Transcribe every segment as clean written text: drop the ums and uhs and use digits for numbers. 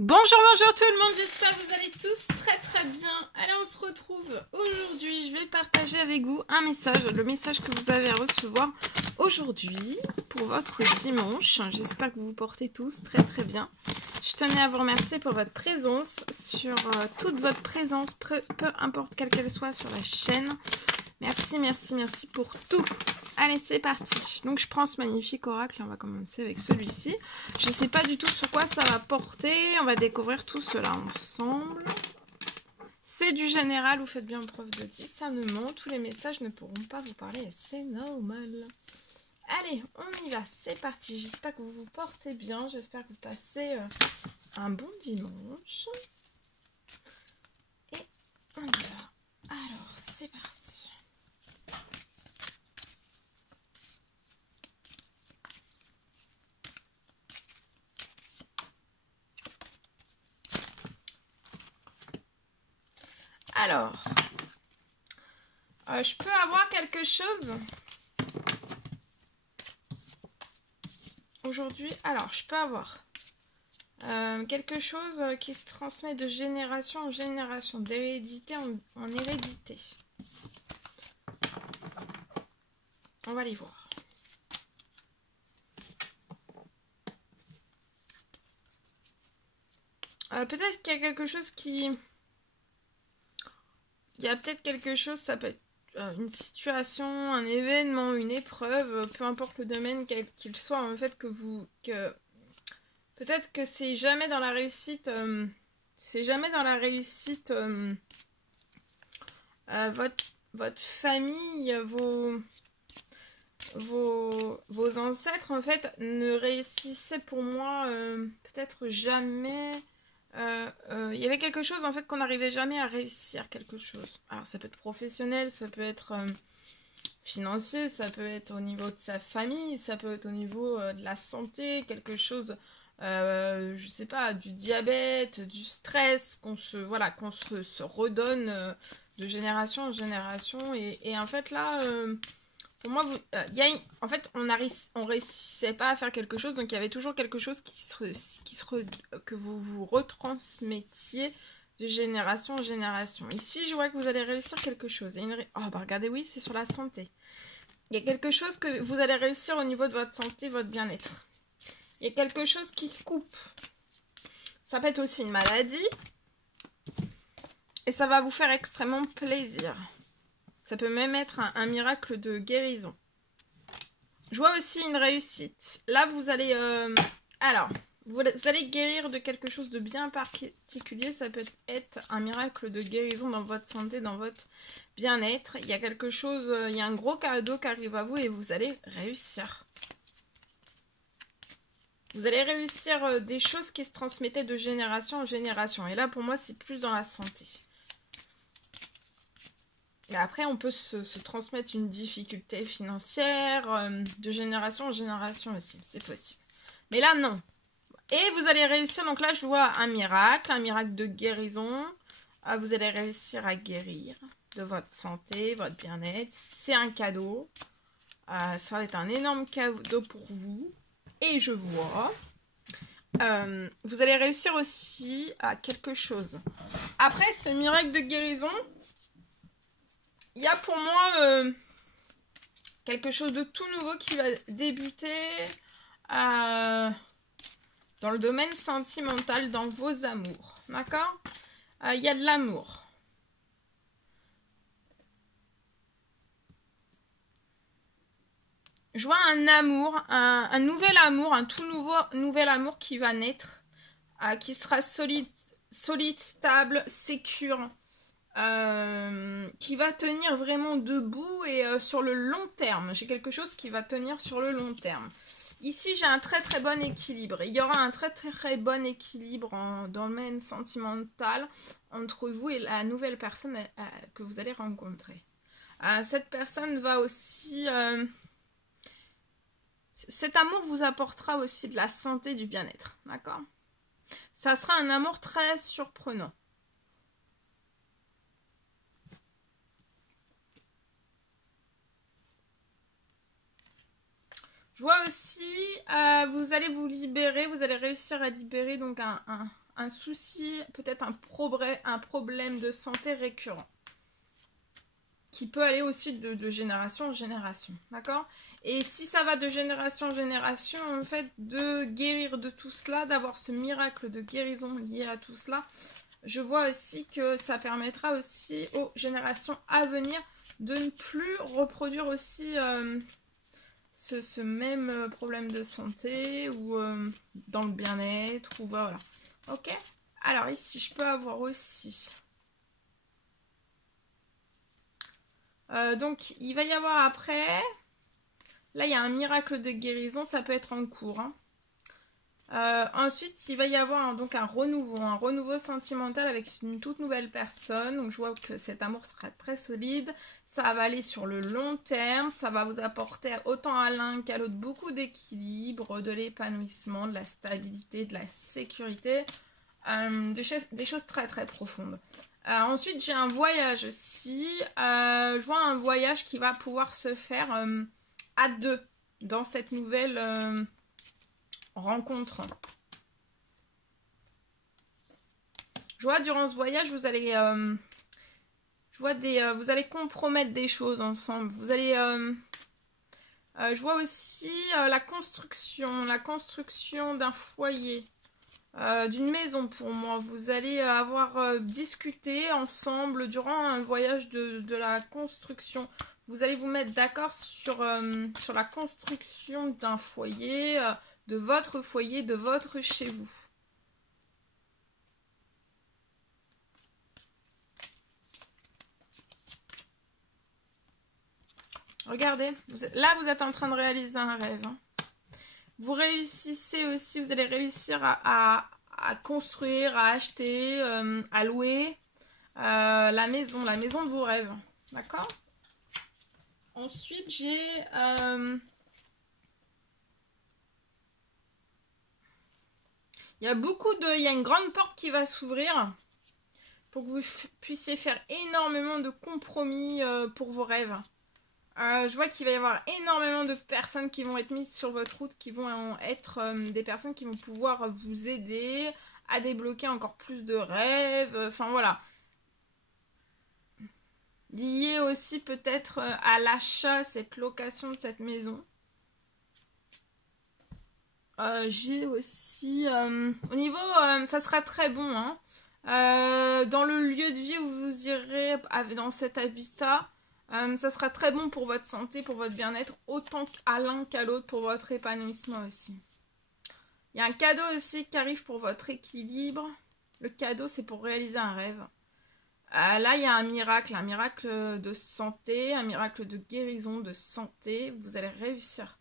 Bonjour tout le monde, j'espère que vous allez tous très bien. Allez, on se retrouve aujourd'hui, je vais partager avec vous un message, le message que vous avez à recevoir aujourd'hui pour votre dimanche. J'espère que vous vous portez tous très bien. Je tenais à vous remercier pour votre présence, sur toute votre présence, peu importe quelle qu'elle soit sur la chaîne. Merci pour tout. Allez, c'est parti. Donc, je prends ce magnifique oracle. On va commencer avec celui-ci. Je ne sais pas du tout sur quoi ça va porter. On va découvrir tout cela ensemble. C'est du général. Vous faites bien preuve de discernement. Tous les messages ne pourront pas vous parler et c'est normal. Allez, on y va. C'est parti. J'espère que vous vous portez bien. J'espère que vous passez un bon dimanche. Et on y va. Alors, c'est parti. Alors, je peux avoir quelque chose aujourd'hui. Alors, je peux avoir quelque chose qui se transmet de génération en génération, d'hérédité en hérédité. On va les voir. Peut-être qu'il y a quelque chose qui... Il y a peut-être quelque chose, ça peut être une situation, un événement, une épreuve, peu importe le domaine qu'il soit, en fait, peut-être que c'est jamais dans la réussite, votre famille, vos ancêtres, en fait, ne réussissaient pour moi peut-être jamais. Il y avait quelque chose en fait qu'on n'arrivait jamais à réussir, quelque chose. Alors ça peut être professionnel, ça peut être financier, ça peut être au niveau de sa famille, ça peut être au niveau de la santé, quelque chose, je sais pas, du diabète, du stress, qu'on se redonne de génération en génération. Et en fait là, pour moi, en fait, on réussissait pas à faire quelque chose, donc il y avait toujours quelque chose que vous retransmettiez de génération en génération. Ici, je vois que vous allez réussir quelque chose. Oh, bah regardez, oui, c'est sur la santé. Il y a quelque chose que vous allez réussir au niveau de votre santé, votre bien-être. Il y a quelque chose qui se coupe. Ça peut être aussi une maladie. Et ça va vous faire extrêmement plaisir. Ça peut même être un miracle de guérison. Je vois aussi une réussite. Là, vous allez... vous allez guérir de quelque chose de bien particulier. Ça peut être un miracle de guérison dans votre santé, dans votre bien-être. Il y a quelque chose... il y a un gros cadeau qui arrive à vous et vous allez réussir. Vous allez réussir des choses qui se transmettaient de génération en génération. Et là, pour moi, c'est plus dans la santé. Et après, on peut se transmettre une difficulté financière de génération en génération aussi. C'est possible. Mais là, non. Et vous allez réussir. Donc là, je vois un miracle de guérison. Vous allez réussir à guérir de votre santé, votre bien-être. C'est un cadeau. Ça va être un énorme cadeau pour vous. Et je vois... vous allez réussir aussi à quelque chose. Après, ce miracle de guérison... Il y a pour moi quelque chose de tout nouveau qui va débuter dans le domaine sentimental, dans vos amours. D'accord ? Il y a de l'amour. Je vois un amour, un nouvel amour, un tout nouvel amour qui va naître, qui sera solide, stable, sécure. Qui va tenir vraiment debout et sur le long terme. J'ai quelque chose qui va tenir sur le long terme. Ici, j'ai un très bon équilibre. Il y aura un très bon équilibre en domaine sentimental entre vous et la nouvelle personne que vous allez rencontrer. Cette personne va aussi... cet amour vous apportera aussi de la santé, du bien-être. D'accord ? Ça sera un amour très surprenant. Je vois aussi, vous allez vous libérer, vous allez réussir à libérer donc un un souci, peut-être un problème de santé récurrent. Qui peut aller aussi de génération en génération, d'accord? Et si ça va de génération en génération, en fait, de guérir de tout cela, d'avoir ce miracle de guérison lié à tout cela, je vois aussi que ça permettra aussi aux générations à venir de ne plus reproduire aussi ce même problème de santé ou dans le bien-être, ou voilà. Ok? Alors ici, je peux avoir aussi... donc, il va y avoir après... Là, il y a un miracle de guérison, ça peut être en cours. Hein. Ensuite, il va y avoir donc un renouveau sentimental avec une toute nouvelle personne. Donc, je vois que cet amour sera très solide. Ça va aller sur le long terme. Ça va vous apporter autant à l'un qu'à l'autre beaucoup d'équilibre, de l'épanouissement, de la stabilité, de la sécurité. Des choses très très profondes. Ensuite, j'ai un voyage aussi. Je vois un voyage qui va pouvoir se faire à deux dans cette nouvelle rencontre. Je vois durant ce voyage, vous allez, vous allez compromettre des choses ensemble. Vous allez, je vois aussi la construction d'un foyer. D'une maison pour moi. Vous allez avoir discuté ensemble durant un voyage de la construction. Vous allez vous mettre d'accord sur la construction d'un foyer, de votre chez vous. Regardez, là vous êtes en train de réaliser un rêve. Hein. Vous réussissez aussi, vous allez réussir à construire, à acheter, à louer la maison de vos rêves. D'accord? Ensuite, j'ai... il y a une grande porte qui va s'ouvrir pour que vous puissiez faire énormément de compromis pour vos rêves. Je vois qu'il va y avoir énormément de personnes qui vont être mises sur votre route, qui vont être des personnes qui vont pouvoir vous aider à débloquer encore plus de rêves. Enfin voilà. Lié aussi peut-être à l'achat, cette location de cette maison. J'ai aussi... au niveau... ça sera très bon. Hein. Dans le lieu de vie où vous irez dans cet habitat... ça sera très bon pour votre santé, pour votre bien-être, autant à l'un qu'à l'autre, pour votre épanouissement aussi. Il y a un cadeau aussi qui arrive pour votre équilibre. Le cadeau, c'est pour réaliser un rêve. Là, il y a un miracle de santé, un miracle de guérison, de santé. Vous allez réussir.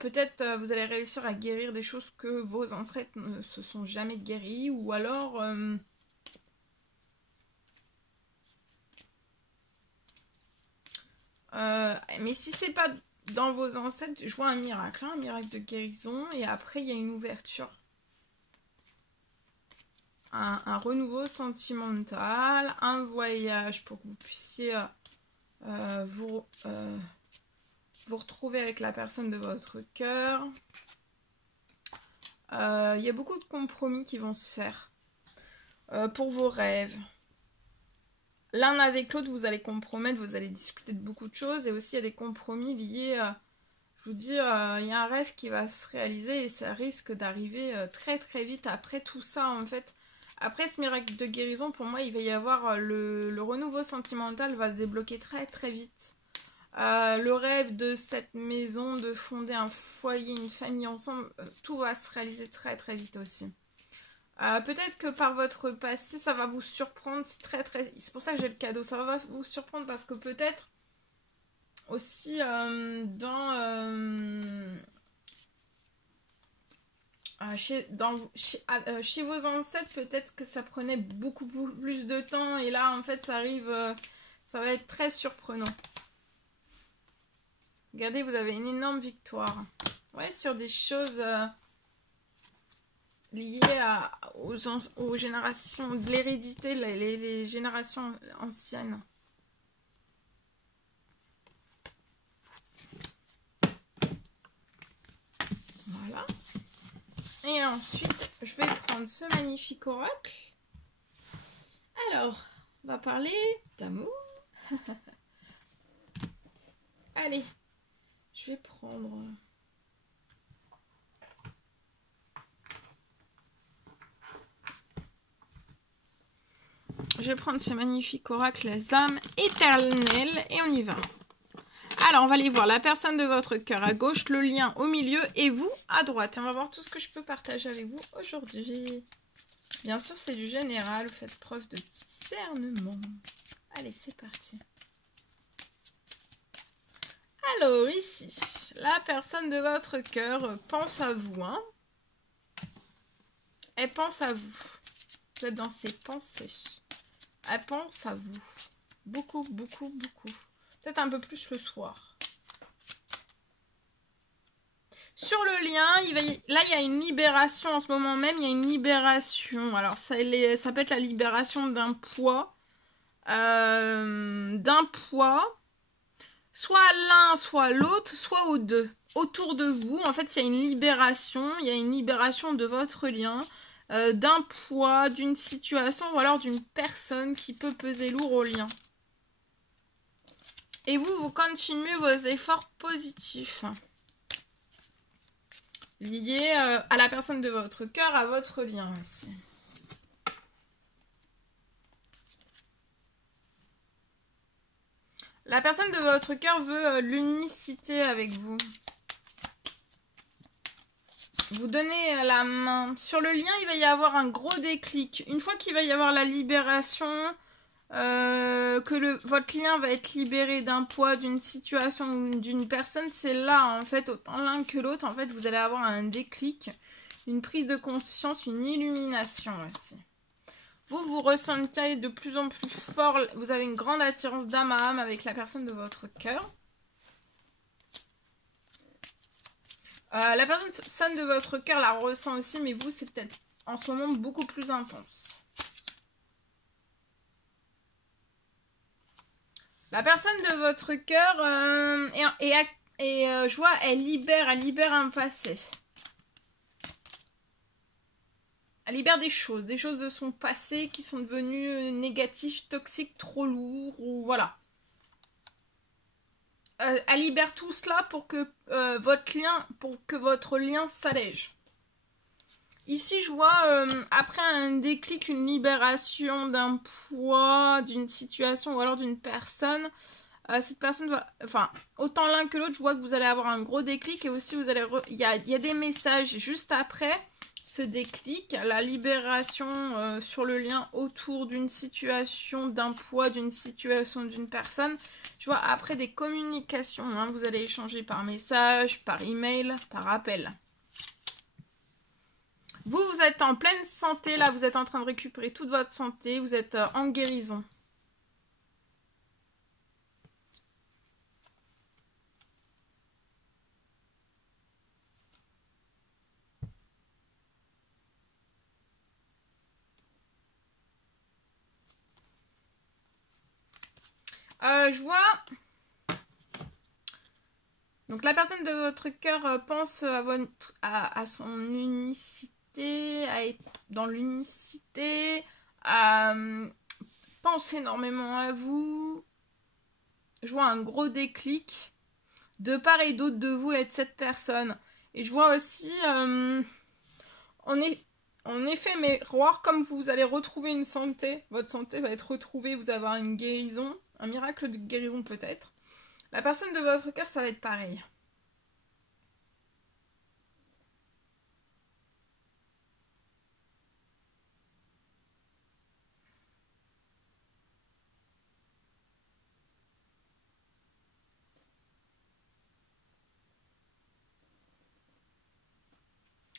Peut-être vous allez réussir à guérir des choses que vos ancêtres ne se sont jamais guéris, ou alors... mais si c'est pas dans vos ancêtres, je vois un miracle de guérison, et après il y a une ouverture, un renouveau sentimental, un voyage pour que vous puissiez vous retrouver avec la personne de votre cœur. Il y a beaucoup de compromis qui vont se faire pour vos rêves. L'un avec l'autre, vous allez compromettre, vous allez discuter de beaucoup de choses. Et aussi, il y a des compromis liés... je vous dis, il y a un rêve qui va se réaliser et ça risque d'arriver très très vite après tout ça, en fait. Après ce miracle de guérison, pour moi, il va y avoir... le renouveau sentimental va se débloquer très très vite. Le rêve de cette maison, de fonder un foyer, une famille ensemble, tout va se réaliser très très vite aussi. Peut-être que par votre passé, ça va vous surprendre. C'est pour ça que j'ai le cadeau. Ça va vous surprendre parce que peut-être aussi chez vos ancêtres, peut-être que ça prenait beaucoup plus de temps. Et là, en fait, ça arrive... ça va être très surprenant. Regardez, vous avez une énorme victoire. Ouais, sur des choses... liées aux générations de l'hérédité, les générations anciennes. Voilà. Et ensuite, je vais prendre ce magnifique oracle. Alors, on va parler d'amour. Allez, je vais prendre... Je vais prendre ce magnifique oracle, les âmes éternelles, et on y va. Alors, on va aller voir la personne de votre cœur à gauche, le lien au milieu et vous à droite. Et on va voir tout ce que je peux partager avec vous aujourd'hui. Bien sûr, c'est du général, vous faites preuve de discernement. Allez, c'est parti. Alors, ici, la personne de votre cœur pense à vous. Hein. Elle pense à vous. Vous êtes dans ses pensées. Elle pense à vous. Beaucoup, beaucoup, beaucoup. Peut-être un peu plus le soir. Sur le lien, là, il y a une libération. En ce moment même, il y a une libération. Alors, ça peut être la libération d'un poids. Soit l'un, soit l'autre, soit aux deux. Autour de vous, en fait, il y a une libération. Il y a une libération de votre lien. D'un poids, d'une situation ou alors d'une personne qui peut peser lourd au lien. Et vous continuez vos efforts positifs liés à la personne de votre cœur, à votre lien aussi. La personne de votre cœur veut l'unicité avec vous. Vous donnez la main. Sur le lien, il va y avoir un gros déclic. Une fois qu'il va y avoir la libération, votre lien va être libéré d'un poids, d'une situation ou d'une personne, c'est là, en fait, autant l'un que l'autre, en fait, vous allez avoir un déclic, une prise de conscience, une illumination aussi. Vous ressentez de plus en plus fort, vous avez une grande attirance d'âme à âme avec la personne de votre cœur. La personne de votre cœur la ressent aussi, mais vous, c'est peut-être en ce moment beaucoup plus intense. La personne de votre cœur, je vois, elle libère un passé. Elle libère des choses de son passé qui sont devenues négatives, toxiques, trop lourds, ou voilà. Elle libère tout cela pour que votre lien s'allège. Ici, je vois, après un déclic, une libération d'un poids, d'une situation ou alors d'une personne, cette personne va... Enfin, autant l'un que l'autre, je vois que vous allez avoir un gros déclic et aussi vous allez... Il y a des messages juste après ce déclic, la libération sur le lien autour d'une situation, d'un poids, d'une situation, d'une personne. Je vois après des communications, hein, vous allez échanger par message, par email, par appel. Vous êtes en pleine santé, là, vous êtes en train de récupérer toute votre santé, vous êtes en guérison. Je vois... Donc la personne de votre cœur pense à son unicité, à être dans l'unicité, pense énormément à vous. Je vois un gros déclic de part et d'autre de vous et de cette personne. Et je vois aussi, en effet, miroir, comme vous allez retrouver une santé, votre santé va être retrouvée, vous allez avoir une guérison, un miracle de guérison peut-être. La personne de votre cœur, ça va être pareil.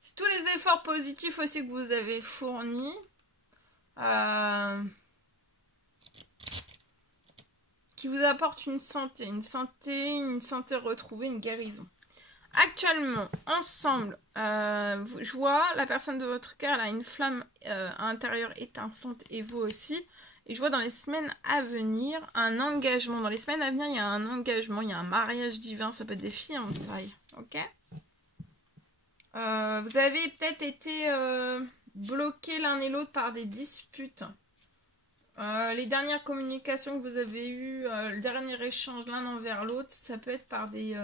C'est tous les efforts positifs aussi que vous avez fournis. Qui vous apportent une santé retrouvée, une guérison. Actuellement, ensemble, je vois la personne de votre cœur, elle a une flamme intérieure étincelante et vous aussi. Et je vois dans les semaines à venir un engagement. Dans les semaines à venir, il y a un engagement, il y a un mariage divin, ça peut être des fiançailles, ok ? Vous avez peut-être été bloqués l'un et l'autre par des disputes. Les dernières communications que vous avez eues, le dernier échange l'un envers l'autre, ça peut être par des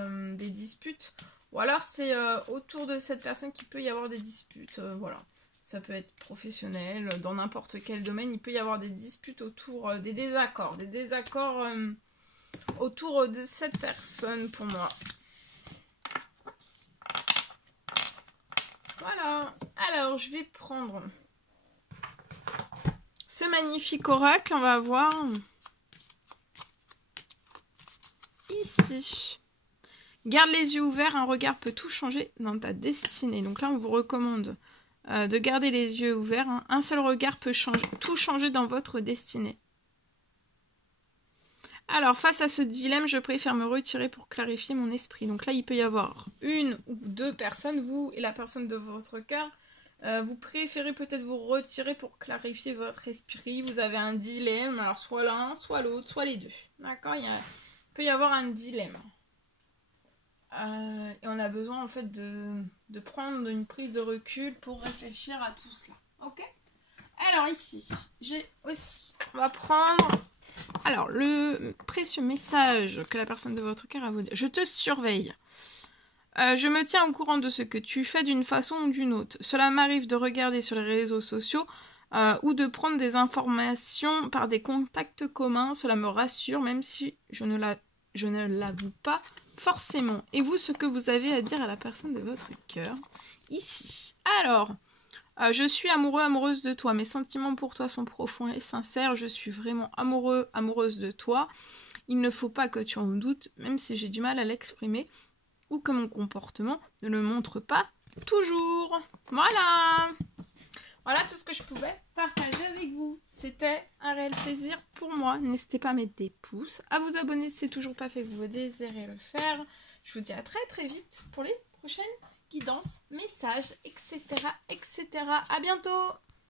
disputes. Ou alors c'est autour de cette personne qu'il peut y avoir des disputes. Voilà. Ça peut être professionnel, dans n'importe quel domaine, il peut y avoir des disputes autour des désaccords. Des désaccords autour de cette personne pour moi. Voilà. Alors, je vais prendre ce magnifique oracle. On va voir ici. Garde les yeux ouverts, un regard peut tout changer dans ta destinée. Donc là, on vous recommande de garder les yeux ouverts. Hein. Un seul regard peut tout changer dans votre destinée. Alors, face à ce dilemme, je préfère me retirer pour clarifier mon esprit. Donc là, il peut y avoir une ou deux personnes, vous et la personne de votre cœur. Vous préférez peut-être vous retirer pour clarifier votre esprit. Vous avez un dilemme, alors soit l'un, soit l'autre, soit les deux. D'accord, il peut y avoir un dilemme. Et on a besoin en fait de prendre une prise de recul pour réfléchir à tout cela. Ok? Alors ici, j'ai aussi, on va prendre, alors le précieux message que la personne de votre cœur a à vous dire. Je te surveille. Je me tiens au courant de ce que tu fais d'une façon ou d'une autre. Cela m'arrive de regarder sur les réseaux sociaux ou de prendre des informations par des contacts communs. Cela me rassure, même si je ne l'avoue pas forcément. Et vous, ce que vous avez à dire à la personne de votre cœur ici. Alors, je suis amoureux, amoureuse de toi. Mes sentiments pour toi sont profonds et sincères. Je suis vraiment amoureux, amoureuse de toi. Il ne faut pas que tu en doutes, même si j'ai du mal à l'exprimer ou que mon comportement ne le montre pas toujours. Voilà. Voilà tout ce que je pouvais partager avec vous. C'était un réel plaisir pour moi. N'hésitez pas à mettre des pouces, à vous abonner si ce n'est toujours pas fait que vous désirez le faire. Je vous dis à très très vite pour les prochaines guidances, messages, etc. etc. À bientôt.